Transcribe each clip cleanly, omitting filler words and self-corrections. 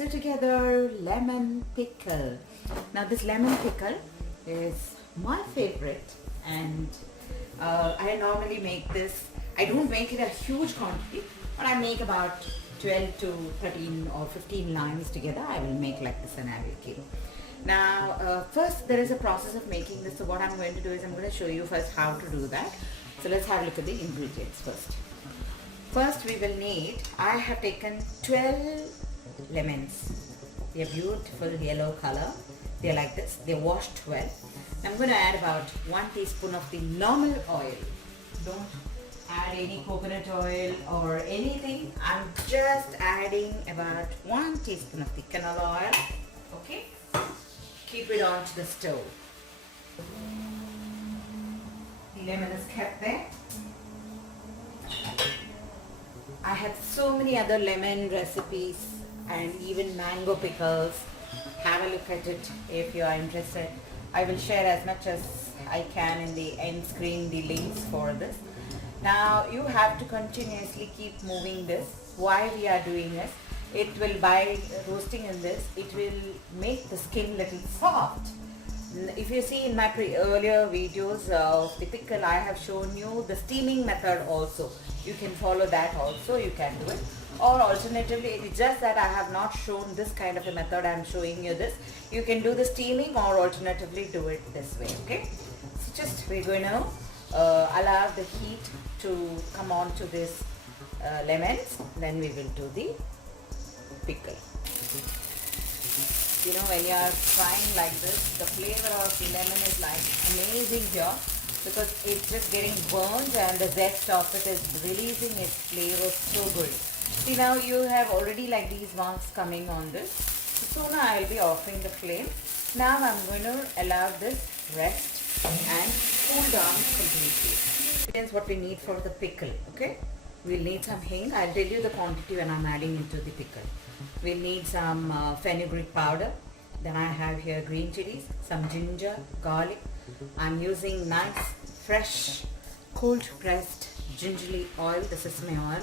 So together, lemon pickle. Now this lemon pickle is my favorite, and I normally make this. I don't make it a huge quantity, but I make about 12 to 13 or 15 lines together. I will make like this and I will keep. Now first there is a process of making this. So what I'm going to do is I'm going to show you first how to do that. So let's have a look at the ingredients first. First we will need, I have taken 12 lemons. They are beautiful yellow color. They are like this. They are washed well. I'm going to add about 1 teaspoon of the normal oil. Don't add any coconut oil or anything. I'm just adding about 1 teaspoon of the canola oil. Okay. Keep it onto the stove. The lemon is kept there. I have so many other lemon recipes and even mango pickles. Have a look at it if you are interested. I will share as much as I can in the end screen the links for this. Now you have to continuously keep moving this. Why we are doing this? It will, by roasting in this, it will make the skin little soft. If you see in my earlier videos of the pickle, I have shown you the steaming method also. You can follow that also, you can do it. Or alternatively, it's just that I have not shown this kind of a method, I am showing you this. You can do the steaming or alternatively do it this way, okay? So just we're going to allow the heat to come on to this lemons, then we will do the pickle. You know, when you are frying like this, the flavor of the lemon is like amazing here, because it's just getting burnt and the zest of it is releasing its flavor so good. See, now you have already like these marks coming on this. So now I will be offing the flame. Now I'm going to allow this rest and cool down completely. That's what we need for the pickle, okay? We'll need some hing. I'll tell you the quantity when I'm adding into the pickle. We'll need some fenugreek powder. Then I have here green chilies, some ginger, garlic. I'm using nice, fresh, cold pressed gingerly oil, the sesame oil.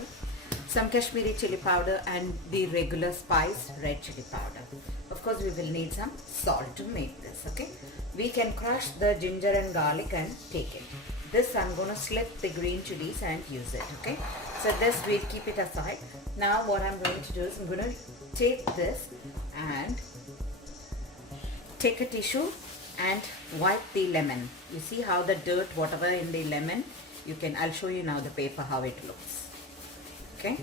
Some Kashmiri chili powder and the regular spice red chili powder. Of course, we will need some salt to make this, okay? We can crush the ginger and garlic and take it. This I'm going to slip the green chilies and use it, okay? So this we'll keep it aside. Now what I'm going to do is I'm going to take this and take a tissue and wipe the lemon. You see how the dirt, whatever in the lemon, you can, I'll show you now the paper how it looks. Okay?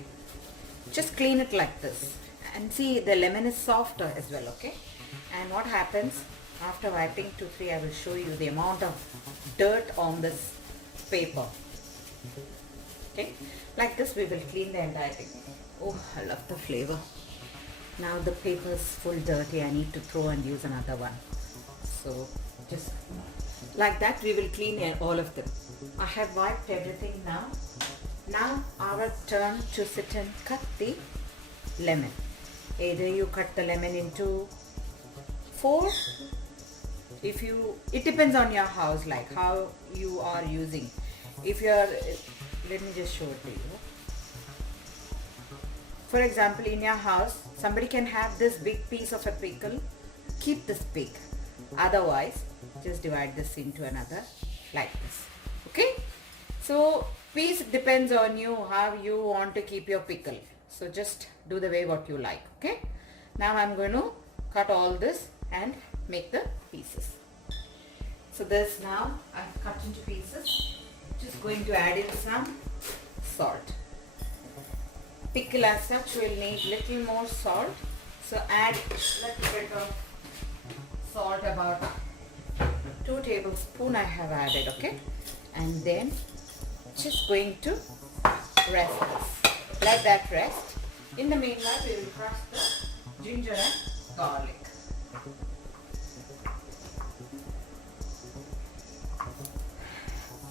Just clean it like this. And see, the lemon is softer as well, okay? And what happens after wiping 2-3, I will show you the amount of dirt on this paper. Okay? Like this we will clean the entire thing. Oh, I love the flavor. Now the paper is full dirty. I need to throw and use another one. So just like that we will clean all of them. I have wiped everything now. Now our turn to sit and cut the lemon. Either you cut the lemon into 4. If you, it depends on your house, like how you are using. If you are, let me just show it to you. For example, in your house, somebody can have this big piece of a pickle. Keep this big. Otherwise, just divide this into another like this. Okay? So, piece depends on you how you want to keep your pickle. So, just do the way what you like. Okay? Now, I'm going to cut all this and make the pieces. So, this now I've cut into pieces. Just going to add in some salt. Pickle as such will need little more salt. So, add little bit of salt, about 2 tablespoons I have added, okay? And then just going to rest this. Let that rest. In the meanwhile, we will crush the ginger and garlic.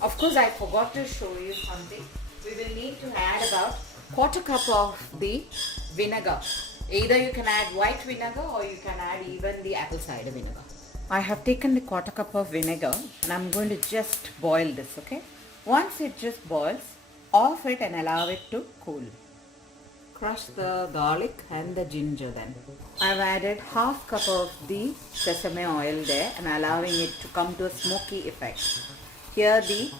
Of course, I forgot to show you something. We will need to add about 1/4 cup of the vinegar. Either you can add white vinegar or you can add even the apple cider vinegar. I have taken the 1/4 cup of vinegar and I'm going to just boil this, okay? Once it just boils, off it and allow it to cool. crush the garlic and the ginger then. I've added half cup of the sesame oil there and allowing it to come to a smoky effect. Here the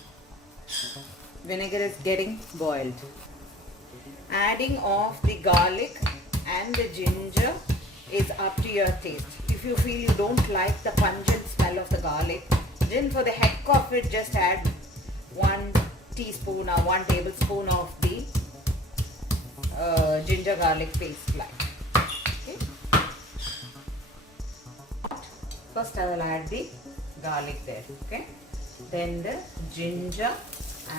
vinegar is getting boiled. Adding of the garlic and the ginger is up to your taste. If you feel you don't like the pungent smell of the garlic, then for the heck of it, just add 1 teaspoon or 1 tablespoon of the ginger garlic paste like. Okay. First I will add the garlic there. Okay. Then the ginger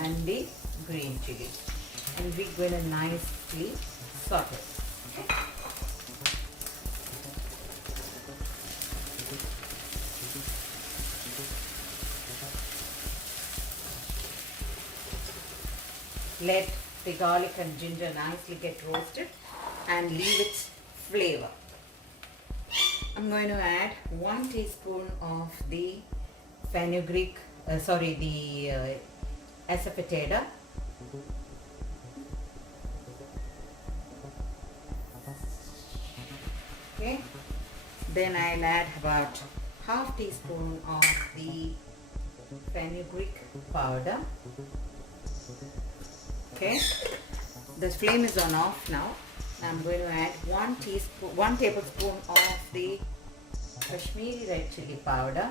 and the green chili, and we're going to nicely saute. Okay. Let the garlic and ginger nicely get roasted and leave its flavor. I'm going to add 1 teaspoon of the fenugreek, asafoetida. Okay. Then I'll add about half teaspoon of the fenugreek powder. Okay, the flame is on off now. I'm going to add 1 tablespoon of the Kashmiri red chili powder,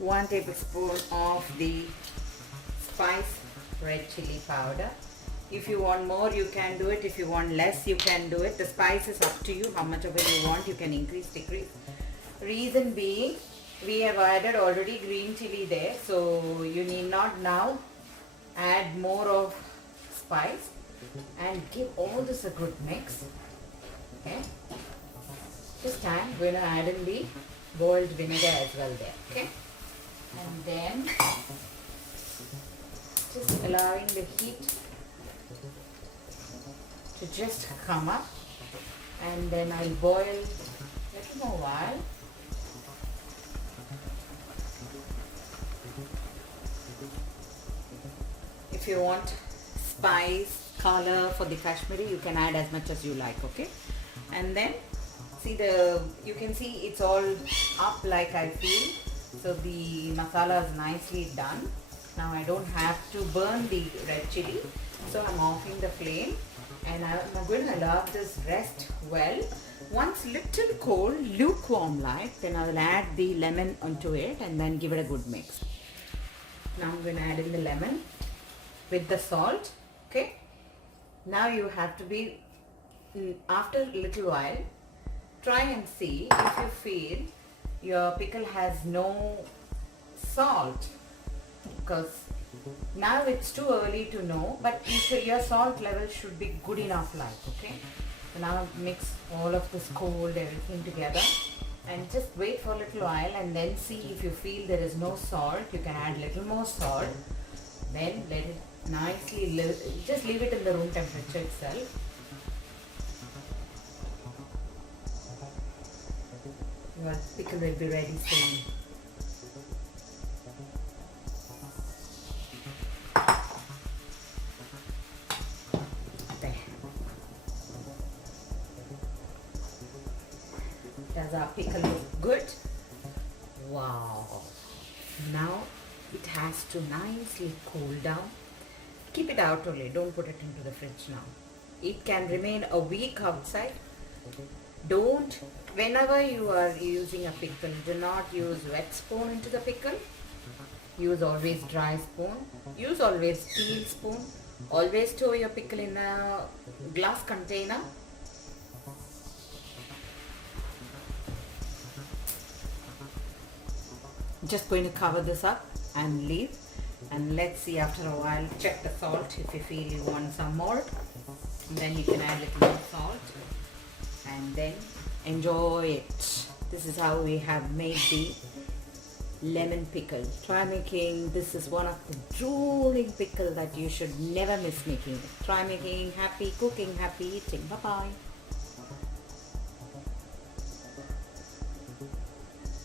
1 tablespoon of the spice red chili powder. If you want more, you can do it. If you want less, you can do it. The spice is up to you. How much of it you want, you can increase, decrease. Reason being, we have added already green chili there, so you need not now add more of spice, and give all this a good mix. Okay, this time we're going to add in the boiled vinegar as well there. Okay, and then just allowing the heat to just come up, and then I'll boil a little more while. If you want spice, color for the Kashmiri, you can add as much as you like. Okay, and then see you can see it's all up like I feel. So the masala is nicely done. Now I don't have to burn the red chili, so I'm offing the flame, and I'm going to allow this rest well. Once little cold, lukewarm like, then I will add the lemon onto it and then give it a good mix. Now I'm going to add in the lemon with the salt. Okay, now you have to be, after a little while, try and see if you feel your pickle has no salt, because now it's too early to know, but your salt level should be good enough like. Okay, so now mix all of this cold everything together and just wait for a little while, and then see if you feel there is no salt, you can add little more salt. Then let it nicely just leave it in the room temperature itself. Your pickle will be ready soon. There. Does our pickle look good? Wow. Now it has to nicely cool down. Keep it out only, don't put it into the fridge now. It can remain a week outside. Whenever you are using a pickle, do not use wet spoon into the pickle. Use always dry spoon. Use always steel spoon. Always store your pickle in a glass container. Just going to cover this up and leave, and let's see after a while. Check the salt if you feel you want some more, and then you can add a little more salt, and then enjoy it. This is how we have made the lemon pickle. Try making. This is one of the drooling pickle that you should never miss making. Try making. Happy cooking, happy eating. Bye bye.